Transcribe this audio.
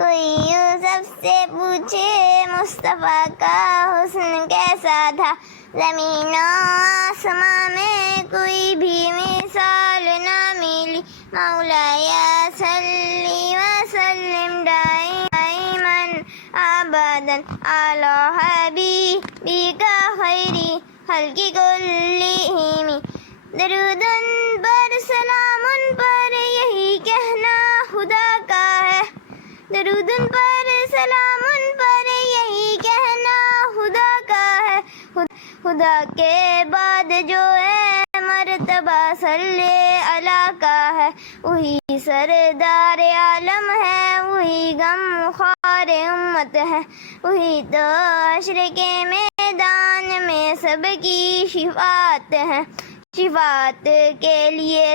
कोई यूसुफ से पूछे मुस्तफ़ा का हुस्न कैसा था। ज़मीन आसमां में कोई भी मिसाल ना मिली। मौलाया सल्ली व सल्लिम दाइमन अबदन अला हबीबिका खैरी खल्क़ि कुल्लिहिम। दरूदन पर सलामुन पर यही कहना खुदा का है। दरूदन पर सलामुन पर यही कहना खुदा का है। खुदा के बाद जो है मर्तबा सल्ले अला का है। वही सरदार आलम है, वही गम ख़ार उम्मत है। वही तो हश्र के मैदान में सबकी शिफात है। शिफात के लिए